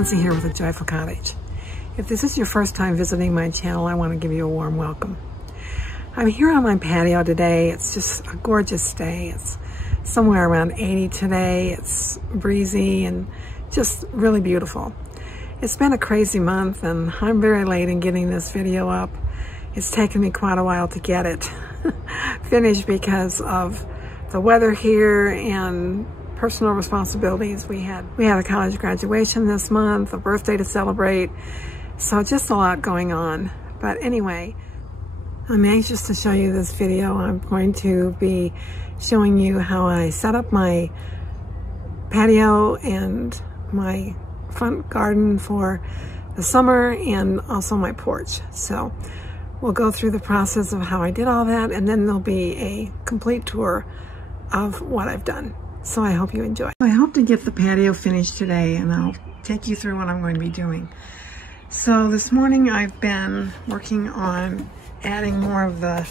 Nancy here with A Joyful Cottage. If this is your first time visiting my channel, I want to give you a warm welcome. I'm here on my patio today. It's just a gorgeous day. It's somewhere around 80 today. It's breezy and just really beautiful. It's been a crazy month and I'm very late in getting this video up. It's taken me quite a while to get it finished because of the weather here and personal responsibilities. We had a college graduation this month, a birthday to celebrate, so just a lot going on. But anyway, I'm anxious to show you this video. I'm going to be showing you how I set up my patio and my front garden for the summer and also my porch. So we'll go through the process of how I did all that, and then there'll be a complete tour of what I've done. So I hope you enjoy. I hope to get the patio finished today, and I'll take you through what I'm going to be doing. So this morning I've been working on adding more of the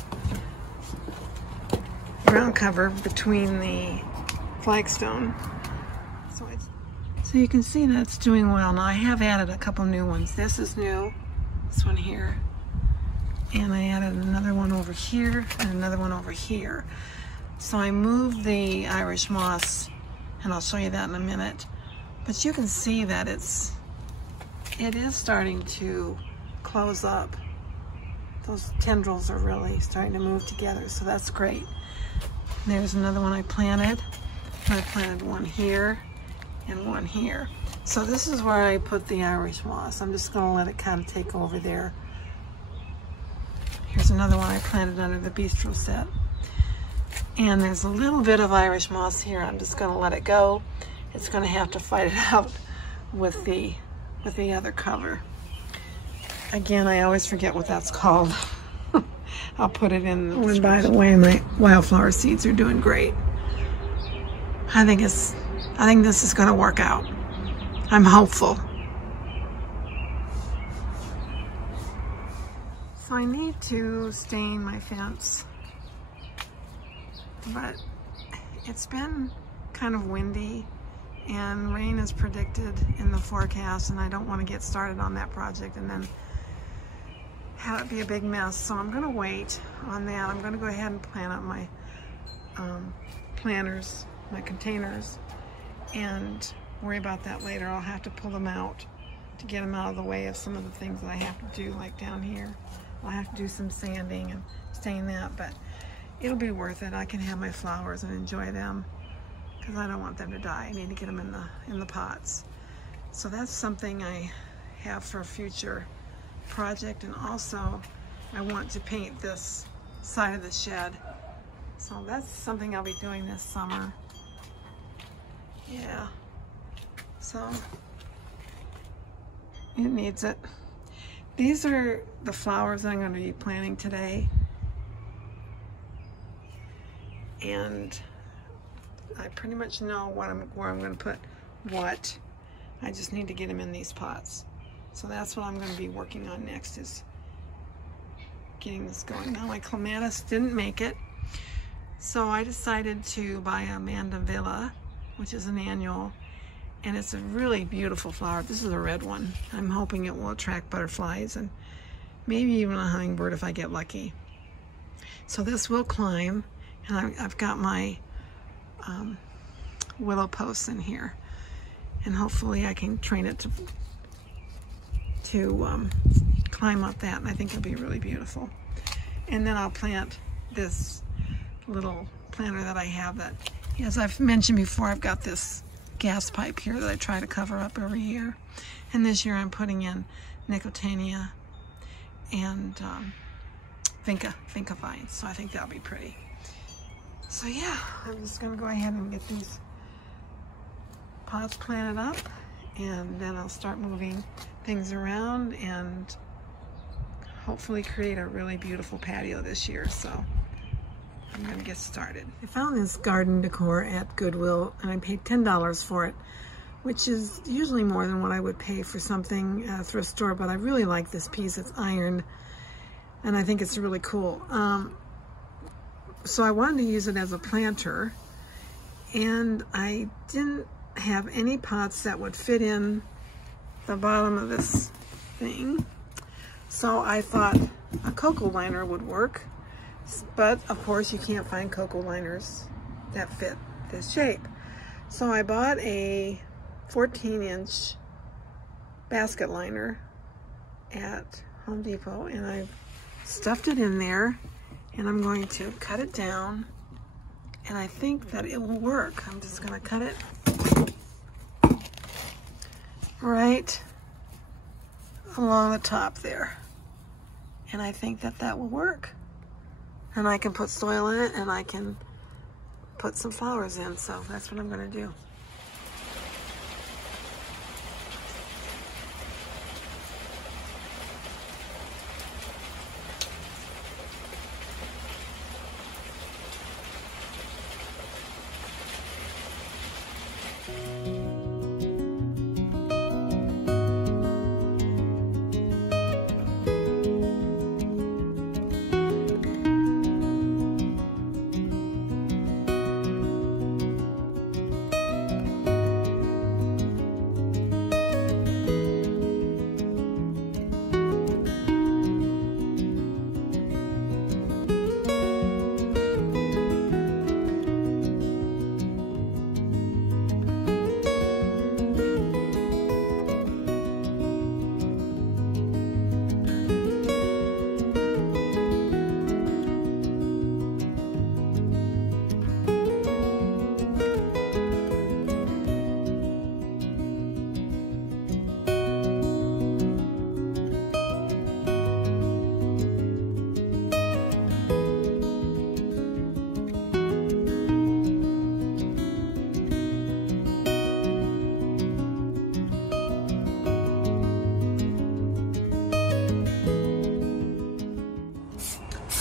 ground cover between the flagstone. So you can see that's doing well. Now I have added a couple new ones. This is new, this one here. And I added another one over here and another one over here. So I moved the Irish moss, and I'll show you that in a minute. But you can see that it is starting to close up. Those tendrils are really starting to move together, so that's great. There's another one I planted. I planted one here and one here. So this is where I put the Irish moss. I'm just going to let it kind of take over there. Here's another one I planted under the bistro set. And there's a little bit of Irish moss here. I'm just going to let it go. It's going to have to fight it out with the other cover. Again, I always forget what that's called. I'll put it in. Oh, and by the way, my wildflower seeds are doing great. I think this is going to work out. I'm hopeful. So I need to stain my fence, but it's been kind of windy and rain is predicted in the forecast, and I don't want to get started on that project and then have it be a big mess. So I'm going to wait on that. I'm going to go ahead and plant up my planters, my containers, and worry about that later. I'll have to pull them out to get them out of the way of some of the things that I have to do, like down here. I'll have to do some sanding and stain that, but it'll be worth it. I can have my flowers and enjoy them because I don't want them to die. I need to get them in the pots. So that's something I have for a future project, and also I want to paint this side of the shed. So that's something I'll be doing this summer. Yeah. So it needs it. These are the flowers that I'm going to be planting today, and I pretty much know where I'm going to put what. I just need to get them in these pots. So that's what I'm going to be working on next, is getting this going. Now my clematis didn't make it, so I decided to buy a mandevilla, which is an annual, and it's a really beautiful flower. This is a red one. I'm hoping it will attract butterflies and maybe even a hummingbird if I get lucky. So this will climb, and I've got my willow posts in here, and hopefully I can train it to climb up that, and I think it'll be really beautiful. And then I'll plant this little planter that I have that, as I've mentioned before, I've got this gas pipe here that I try to cover up every year. And this year I'm putting in Nicotiana and Vinca vines, so I think that'll be pretty. So yeah, I'm just going to go ahead and get these pots planted up, and then I'll start moving things around and hopefully create a really beautiful patio this year. So I'm going to get started. I found this garden decor at Goodwill, and I paid $10 for it, which is usually more than what I would pay for something at a thrift store, but I really like this piece. It's ironed, and I think it's really cool. So I wanted to use it as a planter, and I didn't have any pots that would fit in the bottom of this thing. So I thought a cocoa liner would work, but of course you can't find cocoa liners that fit this shape. So I bought a 14-inch basket liner at Home Depot, and I stuffed it in there, and I'm going to cut it down, and I think that it will work. I'm just going to cut it right along the top there, and I think that that will work. And I can put soil in it, and I can put some flowers in, so that's what I'm going to do.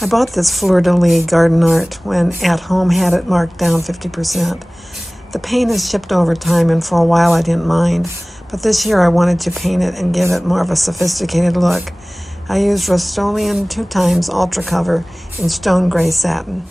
I bought this fleur-de-lis garden art when At Home had it marked down 50%. The paint has chipped over time, and for a while I didn't mind, but this year I wanted to paint it and give it more of a sophisticated look. I used Rust-Oleum 2x Ultra Cover in stone gray satin.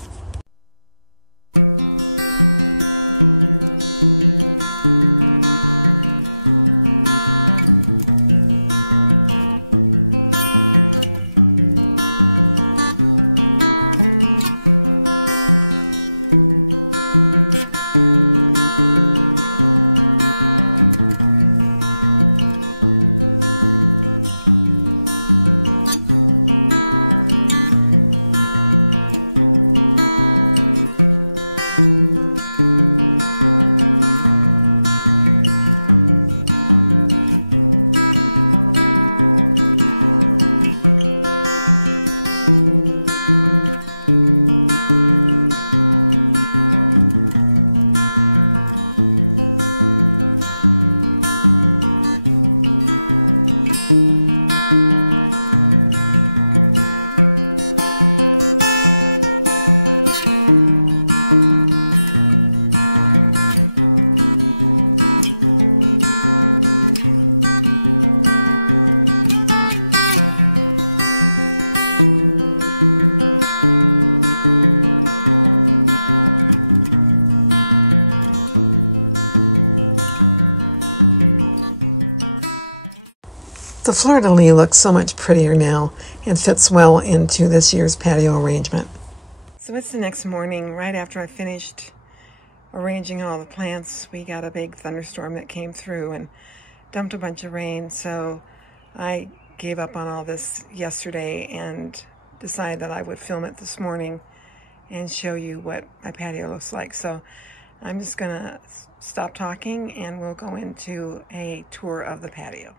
The fleur-de-lis looks so much prettier now and fits well into this year's patio arrangement. So it's the next morning, right after I finished arranging all the plants. We got a big thunderstorm that came through and dumped a bunch of rain, so I gave up on all this yesterday and decided that I would film it this morning and show you what my patio looks like. So I'm just gonna stop talking and we'll go into a tour of the patio.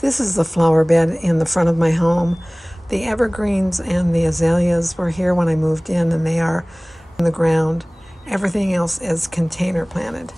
This is the flower bed in the front of my home. The evergreens and the azaleas were here when I moved in, and they are on the ground. Everything else is container planted.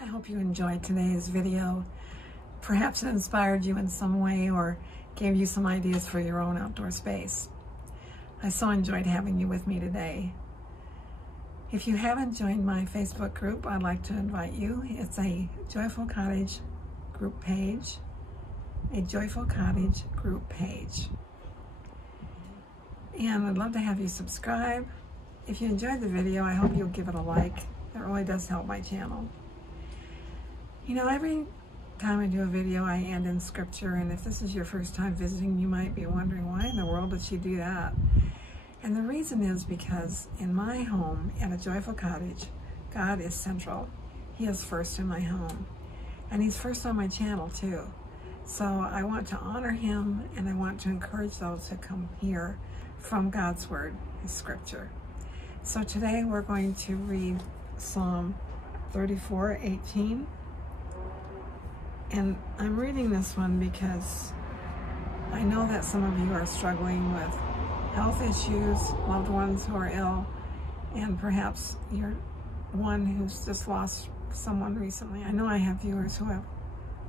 I hope you enjoyed today's video. Perhaps it inspired you in some way or gave you some ideas for your own outdoor space. I so enjoyed having you with me today. If you haven't joined my Facebook group, I'd like to invite you. It's a Joyful Cottage group page. A Joyful Cottage group page. And I'd love to have you subscribe. If you enjoyed the video, I hope you'll give it a like. It really does help my channel. You know, every time I do a video, I end in scripture, and if this is your first time visiting, you might be wondering, why in the world did she do that? And the reason is because in my home, in a Joyful Cottage, God is central. He is first in my home. And He's first on my channel, too. So I want to honor Him, and I want to encourage those who come here from God's Word, His scripture. So today we're going to read Psalm 34:18. And I'm reading this one because I know that some of you are struggling with health issues, loved ones who are ill, and perhaps you're one who's just lost someone recently. I know I have viewers who have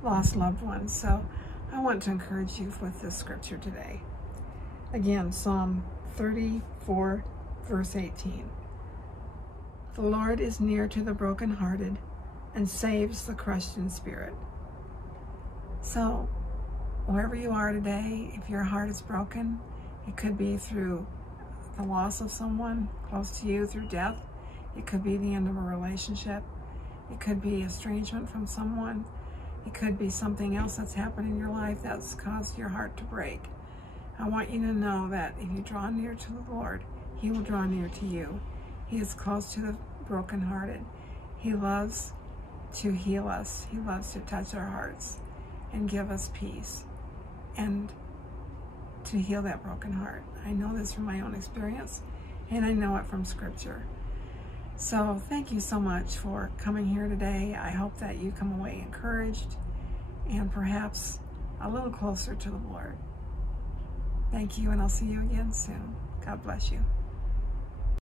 lost loved ones, so I want to encourage you with this scripture today. Again, Psalm 34, verse 18. The Lord is near to the brokenhearted and saves the crushed in spirit. So, wherever you are today, if your heart is broken, it could be through the loss of someone close to you, through death. It could be the end of a relationship. It could be estrangement from someone. It could be something else that's happened in your life that's caused your heart to break. I want you to know that if you draw near to the Lord, He will draw near to you. He is close to the brokenhearted. He loves to heal us. He loves to touch our hearts and give us peace and to heal that broken heart. I know this from my own experience, and I know it from scripture. So thank you so much for coming here today. I hope that you come away encouraged and perhaps a little closer to the Lord. Thank you, and I'll see you again soon. God bless you.